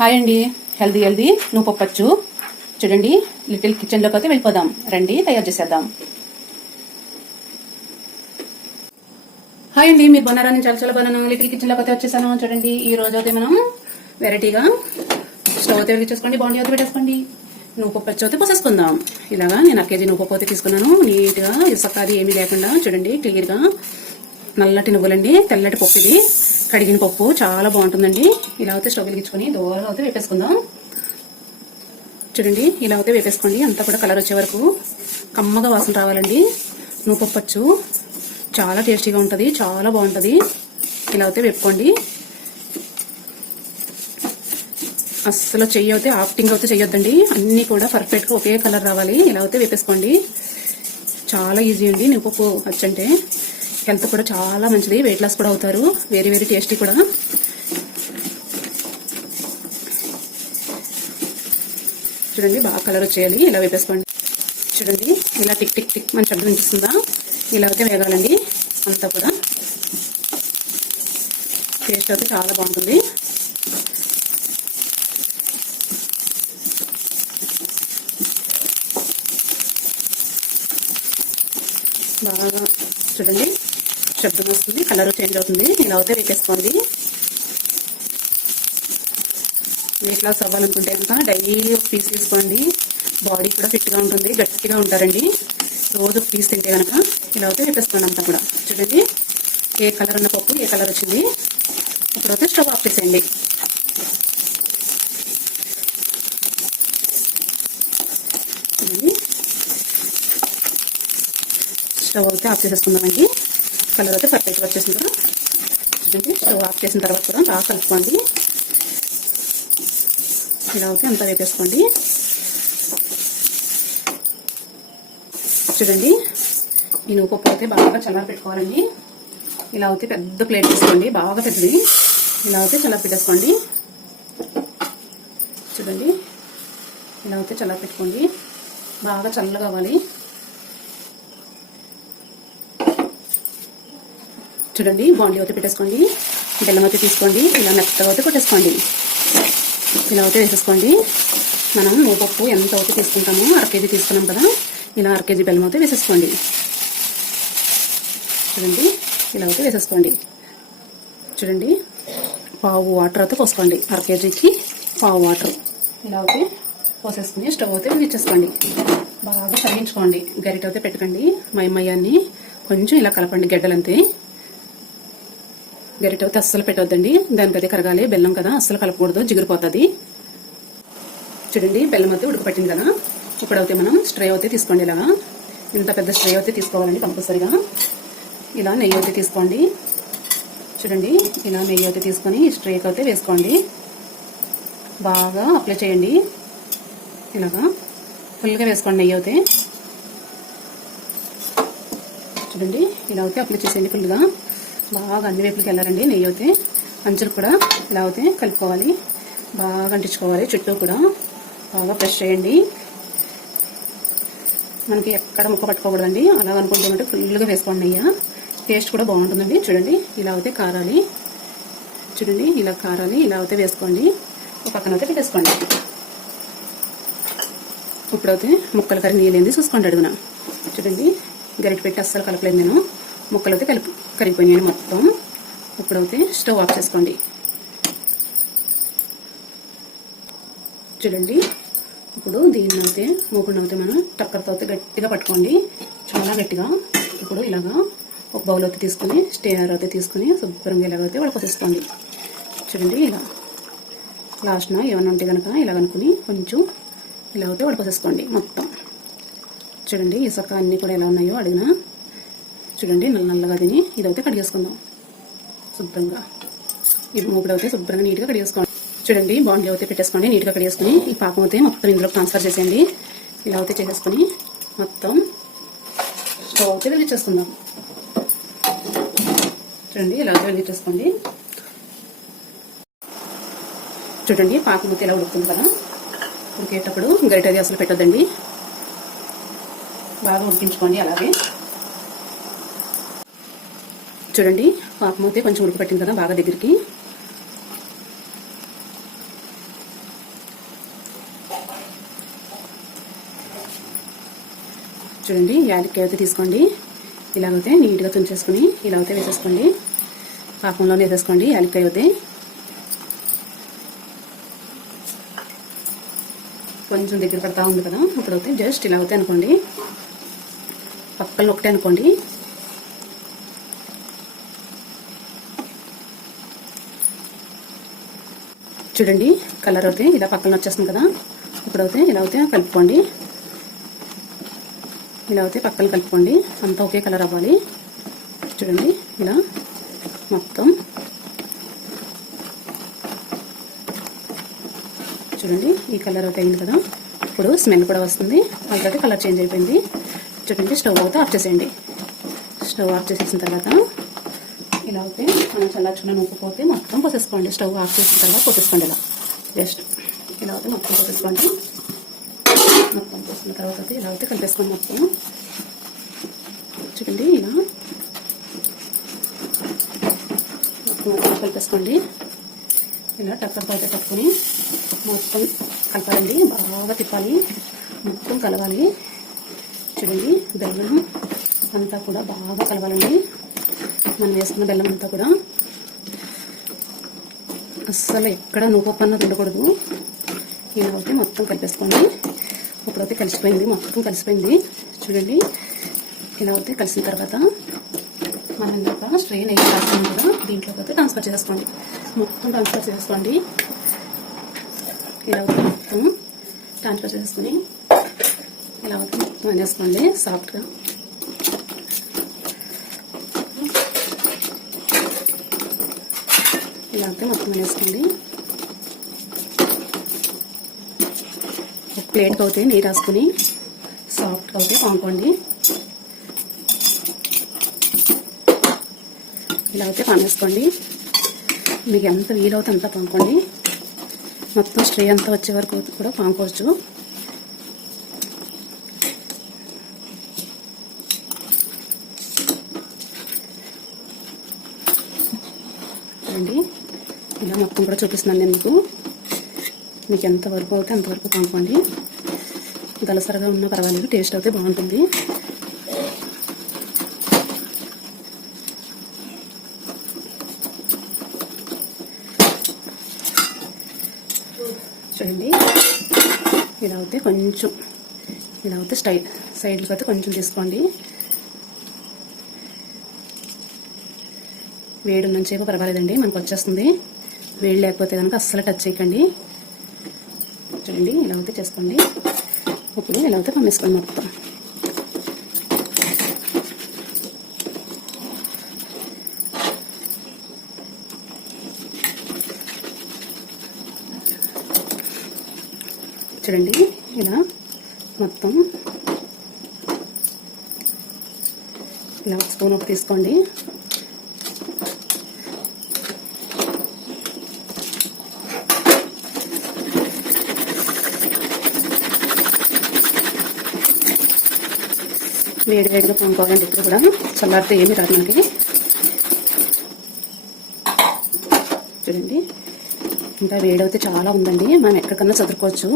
Hi అండి. Healthy నువ్వు పప్పచ్చు. చూడండి, లిటిల్ కిచెన్లోకి అయితే వెళ్ళిపోదాం. రండి, తయారు చేసేద్దాం. హాయ్ అండి, మీరు బనారా నేను చాలా బాగున్నాను. లిటిల్ కిచెన్లోకి అయితే వచ్చేసాను. చూడండి, ఈ రోజు అయితే మనం వెరైటీగా స్టవ్ అయితే వెలిగించేసుకోండి, బాండీ అయితే పెట్టేసుకోండి. నువ్వు పప్పు అయితే పోసేసుకుందాం. ఇలాగా నేను 1 కేజీ నువ్వు పప్పు అయితే తీసుకున్నాను. నీట్గా ఇసుక అది ఏమీ లేకుండా చూడండి, క్లియర్గా నల్లటి నువ్వులండి, తెల్లటి పప్పు. ఇది కడిగిన పప్పు చాలా బాగుంటుందండి. ఇలా అయితే స్టవ్ వెలిగించుకొని దూరంగా అయితే వేపేసుకుందాం. చూడండి, ఇలా అయితే వేపేసుకోండి. అంతా కూడా కలర్ వచ్చే వరకు కమ్మగా వాసన రావాలండి. నువ్వు పప్పచ్చు చాలా టేస్టీగా ఉంటుంది, చాలా బాగుంటుంది. ఇలా అయితే వేపుకోండి. అస్సలు చెయ్యి అయితే ఆఫ్టింగ్ అయితే చెయ్యొద్దండి. అన్నీ కూడా పర్ఫెక్ట్గా ఒకే కలర్ రావాలి. ఇలా అయితే వేపేసుకోండి. చాలా ఈజీ అండి. నువ్వుపప్పు వచ్చంటే హెల్త్ కూడా చాలా మంచిది. వెయిట్ లాస్ కూడా అవుతారు. వెరీ టేస్టీ కూడా. చూడండి, బాగా కలర్ వచ్చేయాలి. ఇలా వేపేసుకోండి. చూడండి, ఇలా టిక్ టిక్ టిక్ మన శబ్దం వినిపిస్తుందా? ఇలా అయితే వేగాలండి. అంతా కూడా టేస్ట్ అయితే చాలా బాగుంటుంది. బాగా చూడండి, శబ్దం వస్తుంది, కలర్ చేంజ్ అవుతుంది. ఇలా అయితే వేపేసుకోండి. వెయిట్ లాస్ అవ్వాలనుకుంటే కనుక డైలీ ఒక పీస్ తీసుకోండి. బాడీ కూడా ఫిట్గా ఉంటుంది, గట్టిగా ఉంటారండి. రోజు ఒక పీస్ తింటే కనుక ఇలా అయితే వేపేసుకోండి. అంతా కూడా చూడండి, ఏ కలర్ ఉన్న పప్పు ఏ కలర్ వచ్చింది. ఇప్పుడైతే స్టవ్ ఆఫ్ చేసేయండి. స్టవ్ అయితే ఆఫ్ చేసేసుకుందామండి. కలర్ అయితే పర్ఫెక్ట్గా వచ్చేసింది కదా. చూడండి, స్టవ్ ఆఫ్ చేసిన తర్వాత కూడా బాగా కలుపుకోండి. ఇలా అయితే అంతా వేపేసుకోండి. చూడండి, ఈ నువ్వుపప్పు అయితే బాగా చల్లారి పెట్టుకోవాలండి. ఇలా అయితే పెద్ద ప్లేట్ తీసుకోండి, బాగా పెద్దది. ఇలా అయితే చల్లారి పెట్టేసుకోండి. చూడండి, ఇలా అయితే చల్లారి పెట్టుకోండి. బాగా చల్లగా కావాలి. చూడండి, బాండీ అయితే పెట్టేసుకోండి. బెల్లం అయితే తీసుకోండి. ఇలా మెత్తగా అయితే కొట్టేసుకోండి. ఇలా అయితే వేసేసుకోండి. మనం నువ్వుపప్పు ఎంత అయితే తీసుకుంటామో 1/2 కేజీ తీసుకున్నాం కదా, ఇలా 1/2 కేజీ బెల్లం అయితే వేసేసుకోండి. చూడండి, ఇలా అయితే వేసేసుకోండి. చూడండి, పావు వాటర్ అయితే పోసుకోండి. 1/2 కేజీకి పావు వాటర్ ఇలా అయితే పోసేసుకుని స్టవ్ అయితే వెలిగించేసుకోండి. బాగా కరిగించుకోండి. గరిట అయితే పెట్టకండి. మయ్యాన్ని కొంచెం ఇలా కలపండి. గడ్డలంతే గరిట అయితే అస్సలు పెట్టవద్దండి. దానికైతే కరగాలి. బెల్లం కదా, అస్సలు కలపకూడదు, జిగిరిపోతుంది. చూడండి, బెల్లం అయితే ఉడకపట్టింది కదా. ఇప్పుడైతే మనం స్ట్రే అయితే తీసుకోండి. ఇలాగా ఇంత పెద్ద స్ట్రే అయితే తీసుకోవాలండి కంపల్సరీగా. ఇలా నెయ్యి అయితే తీసుకోండి. చూడండి, ఇలా నెయ్యి అయితే తీసుకొని ఈ స్ట్రేకి అయితే వేసుకోండి. బాగా అప్లై చేయండి. ఇలాగా ఫుల్గా వేసుకోండి నెయ్యి అయితే. చూడండి, ఇలా అయితే అప్లై చేసేయండి ఫుల్గా. బాగా అన్ని వైపులకి వెళ్ళాలండి నెయ్యి అయితే. అంచులు కూడా ఇలా అయితే కలుపుకోవాలి. బాగా అంటించుకోవాలి. చుట్టూ కూడా బాగా ప్రెస్ చేయండి. మనకి ఎక్కడ ముక్క పట్టుకోకూడదండి. అలా అనుకుంటున్నట్టు ఫుల్గా వేసుకోండి నెయ్యి. టేస్ట్ కూడా బాగుంటుందండి. చూడండి, ఇలా అయితే కారాలి. చూడండి, ఇలా కారాలి. ఇలా అయితే వేసుకోండి. ఒక పక్కన అయితే పెట్టేసుకోండి. ఇప్పుడైతే ముక్కలు కరిగిపోయింది చూసుకోండి అడుగున. చూడండి, గరిటె పెట్టి అస్సలు కలపలేదు నేను. ముక్కలు అయితే కరిగిపోయినాయి మొత్తం. ఇప్పుడైతే స్టవ్ ఆఫ్ చేసుకోండి. చూడండి, ఇప్పుడు దీన్ని అయితే మూకుడిని అయితే మనం టక్కర్తో అయితే గట్టిగా పట్టుకోండి, చాలా గట్టిగా. ఇప్పుడు ఇలాగా ఒక బౌల్ అయితే తీసుకుని స్టేనర్ అయితే తీసుకుని శుభ్రంగా ఇలాగైతే వడపోసేసుకోండి. చూడండి, ఇలా లాస్ట్న ఏమన్నా ఉంటే కనుక ఇలాగనుకుని కొంచెం ఇలా అయితే వడపోసేసుకోండి మొత్తం. చూడండి, ఇసుక అన్నీ కూడా ఎలా ఉన్నాయో అడిగిన. చూడండి, నల్లగా తిని ఇదైతే కడిగేసుకుందాం శుభ్రంగా. ఇది మూకుడు అయితే శుభ్రంగా నీట్గా కడిగేసుకోండి. చూడండి, బాండీ అయితే పెట్టేసుకోండి. నీట్గా కడిగేసుకుని ఈ పాకం అయితే మొత్తం ఇందులో ట్రాన్స్ఫర్ చేసేయండి. ఇలా అయితే చేసేసుకుని మొత్తం స్టవ్ అయితే వెలిగించేసుకుందాం. చూడండి, ఇలా అయితే వెలిగించేసుకోండి. చూడండి, పాకం అయితే ఇలా ఉడుకుతుంది కదా. ఉడికేటప్పుడు గరిట అది అసలు పెట్టొద్దండి. బాగా ఉడికించుకోండి. అలాగే చూడండి, పాకం అయితే కొంచెం ఉడకపట్టింది కదా బాగా దగ్గరికి. చూడండి, యాలక్కాయ అయితే తీసుకోండి. ఇలాగైతే నీట్గా తుంచేసుకుని ఇలాగైతే వేసేసుకోండి. పాకంలోనే వేసేసుకోండి యాలక్కాయ అయితే. కొంచెం దగ్గర పడతా ఉంది కదా, అప్పుడైతే జస్ట్ ఇలా అవుతాయి అనుకోండి, పక్కన ఒకటే అనుకోండి. చూడండి, కలర్ అయితే ఇలా పక్కన వచ్చేస్తుంది కదా, ఇప్పుడైతే ఇలా అయితే కలుపుకోండి. ఇలా అయితే పక్కన కలుపుకోండి, అంతా ఒకే కలర్ అవ్వాలి. చూడండి, ఇలా మొత్తం చూడండి ఈ కలర్ అయితే అయింది కదా. ఇప్పుడు స్మెల్ కూడా వస్తుంది, అయితే కలర్ చేంజ్ అయిపోయింది. చూడండి, స్టవ్ అయితే ఆఫ్ చేసేయండి. స్టవ్ ఆఫ్ చేసేసిన తర్వాత ఇలా అయితే మనం చల్లార్చుకున్న నూనె పోతే మొత్తం పోసేసుకోండి. స్టవ్ ఆఫ్ చేసిన తర్వాత పోసేసుకోండి. ఇలా జస్ట్ ఇలా అయితే మొత్తం పోసేసుకోండి. మొత్తం పోసిన తర్వాత అయితే ఇలా అయితే కలిపేసుకోండి. మొత్తం చూడండి, ఇలా మొత్తం కలిపేసుకోండి. ఇలా టక్కర్ అయితే పట్టుకొని మొత్తం కలపాలండి, బాగా తిప్పాలి, మొత్తం కలవాలి. చూడండి, బెల్లం అంతా కూడా బాగా కలవాలండి. మనం వేసుకున్న బెల్లం అంతా కూడా అస్సలు ఎక్కడ నూపప్పు అన్నది ఉండకూడదు. ఇలా అయితే మొత్తం కలిపేసుకోండి. ఇప్పుడైతే కలిసిపోయింది, మొత్తం కలిసిపోయింది. చూడండి, ఇలా అయితే కలిసిన తర్వాత మనం ఇందాక స్ట్రెయిన్ నెయ్యి రాసుకున్నాం కదా, దీంట్లోకి అయితే ట్రాన్స్ఫర్ చేసుకోండి. మొత్తం ట్రాన్స్ఫర్ చేసుకోండి. ఇలా అయితే మొత్తం ట్రాన్స్ఫర్ చేసుకుని ఇలా అయితే మొత్తం అనేసుకోండి సాఫ్ట్గా. ఇలా అయితే మొత్తం వేసుకోండి. ఒక ప్లేట్కి అయితే నీరు రాసుకుని సాఫ్ట్గా అయితే పాముకోండి. ఇలా అయితే పానేసుకోండి. మీకు ఎంత వీలవుతే అంత పాముకోండి. మొత్తం స్ట్రే అంతా వచ్చే వరకు కూడా పాముకోవచ్చు. చూడండి, ఇలా మొత్తం కూడా చూపిస్తున్నాను నేను మీకు ఎంత వరకు అవుతే అంతవరకు పాముకోండి. దలసరగా ఉన్నా పర్వాలేదు, టేస్ట్ అయితే బాగుంటుంది. చూడండి, ఇలా అయితే కొంచెం ఇలా అయితే సైడ్కి అయితే కొంచెం తీసుకోండి. వేడి ఉన్నంతసేపు పర్వాలేదండి, మనకు వచ్చేస్తుంది. వేడి లేకపోతే కనుక అస్సలు టచ్ చేయకండి. చూడండి, ఇలా అయితే చేసుకోండి. ఇప్పుడు ఇలా అయితే పంపేసుకోండి మొత్తం. చూడండి, ఇలా మొత్తం ఇలా స్పూన్ ఒకటి తీసుకోండి. వేడిగా పొందుకోవాలండి. ఇప్పుడు కూడా చల్లారితే ఏమి రాదు మనకి. చూడండి, ఇంకా వేడైతే చాలా ఉందండి, మనం ఎక్కడికన్నా చదువుకోవచ్చు.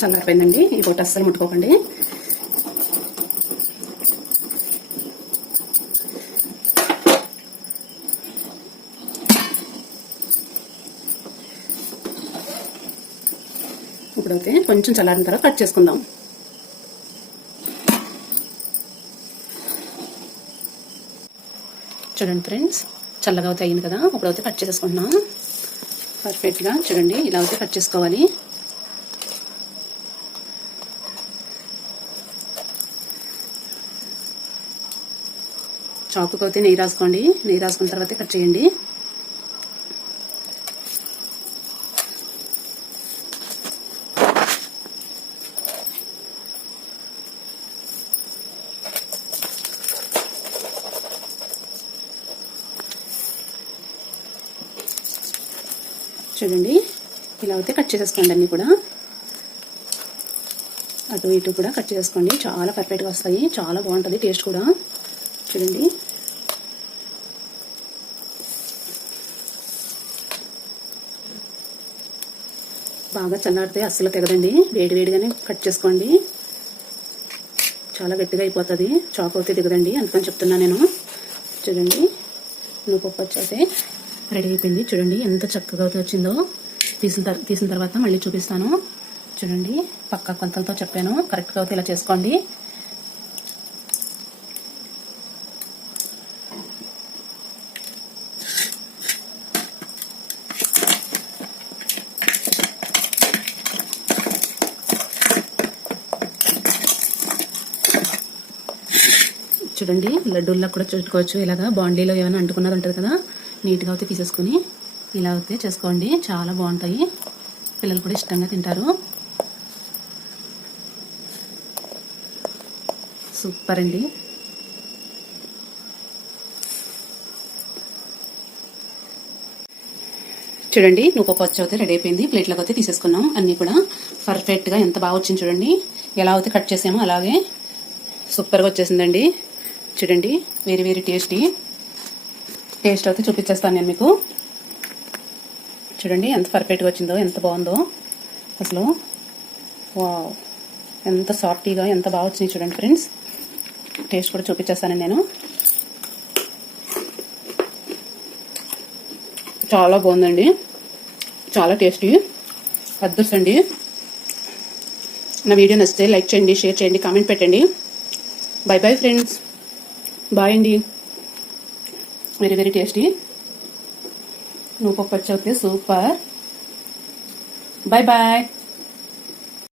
చల్లారిపోయిందండి, ఈ పూట అస్సలు ముట్టుకోకండి. ఇప్పుడైతే కొంచెం చల్లారిన తర్వాత కట్ చేసుకుందాం. చూడండి ఫ్రెండ్స్, చల్లగా అయితే అయింది కదా, ఇప్పుడైతే కట్ చేసేసుకుంటున్నాం పర్ఫెక్ట్గా. చూడండి, ఇలా అయితే కట్ చేసుకోవాలి. చాకుకి అయితే నెయ్యి రాసుకోండి. నెయ్యి రాసుకున్న తర్వాత కట్ చేయండి. చూడండి ఇలా అయితే కట్ చేసేసుకోండి. అన్నీ కూడా అటు ఇటు కూడా కట్ చేసుకోండి. చాలా పర్ఫెక్ట్గా వస్తాయి, చాలా బాగుంటుంది టేస్ట్ కూడా. చూడండి బాగా చల్లారితే అస్సలు తెగదండి. వేడివేడిగానే కట్ చేసుకోండి. చాలా గట్టిగా అయిపోతుంది, చాకు అయితే దిగదండి, అందుకని చెప్తున్నా నేను. చూడండి నువ్వుపప్పు అయితే రెడీ అయిపోయింది. చూడండి ఎంత చక్కగా అయితే వచ్చిందో. తీసిన తర్వాత మళ్ళీ చూపిస్తాను. చూడండి పక్కా కొలతలతో చెప్పాను, కరెక్ట్గా అయితే ఇలా చేసుకోండి. చూడండి లడ్డూల్లో కూడా చుట్టుకోవచ్చు. ఇలాగా బాండీలో ఏమైనా అంటుకున్నది ఉంటుంది కదా, నీట్గా అయితే తీసేసుకుని ఇలా అయితే చేసుకోండి. చాలా బాగుంటాయి, పిల్లలు కూడా ఇష్టంగా తింటారు. సూపర్ అండి. చూడండి నువ్వు పప్పు అయితే రెడీ అయిపోయింది. ప్లేట్లోకి అయితే తీసేసుకున్నాం. అన్నీ కూడా పర్ఫెక్ట్గా ఎంత బాగా వచ్చింది చూడండి. ఎలా అయితే కట్ చేసామో అలాగే సూపర్గా వచ్చేసిందండి. చూడండి వెరీ వెరీ టేస్ట్ అయితే చూపించేస్తాను నేను మీకు. చూడండి ఎంత పర్ఫెక్ట్గా వచ్చిందో, ఎంత బాగుందో అసలు. వావ్ ఎంత సాఫ్టీగా ఎంత బాగా వచ్చినాయి చూడండి ఫ్రెండ్స్. టేస్ట్ కూడా చూపించేస్తాను నేను. చాలా బాగుందండి, చాలా టేస్టీ, అద్భుతండి. నా వీడియో నచ్చితే లైక్ చేయండి, షేర్ చేయండి, కామెంట్ పెట్టండి. బై బై ఫ్రెండ్స్, బాయ్ అండి. వెరీ వెరీ టేస్టీ నువ్వు పప్పు అయితే సూపర్. Bye bye.